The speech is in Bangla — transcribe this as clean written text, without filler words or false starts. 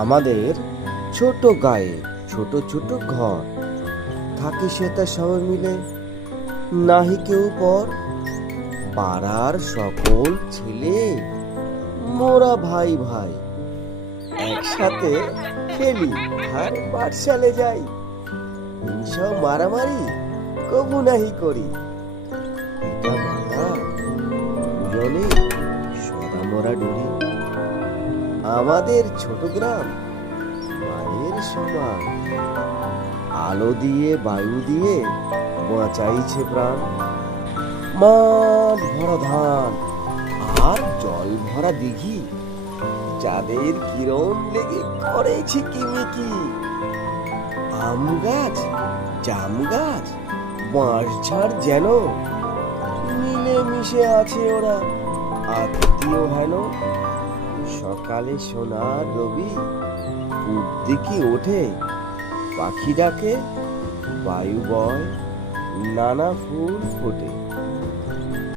আমাদের ছোট গায়ে ছোট ছোট ঘর, থাকে সেটা সবাই মিলে, নাহি কেউ পর। পাড়ার সকল ছেলে মোরা ভাই ভাই, একসাথে খেলি আর পাঠশালে যাই। হিংসা মারামারি কবু নাহি করি, এটা ভাঙা দুজনে সদা মোরা ডুরি। আমাদের ছোট গ্রাম মায়ের সমান, আলো দিয়ে বায়ু দিয়ে বাঁচাইছে প্রাণ। মাঠ ভরা ধান আর জল ভরা দিঘি, চাঁদের কিরণ লেগে করেছে কিমিকি। আম গাছ, জাম গাছ, বাঁশ ঝাড় যেন মিলে মিশে আছে ওরা, আত্মীয় হেন। সকালে সোনার রবি পূব দিকে ওঠে, পাখি ডাকে, বায়ু বয়, নানা ফুল ফোটে।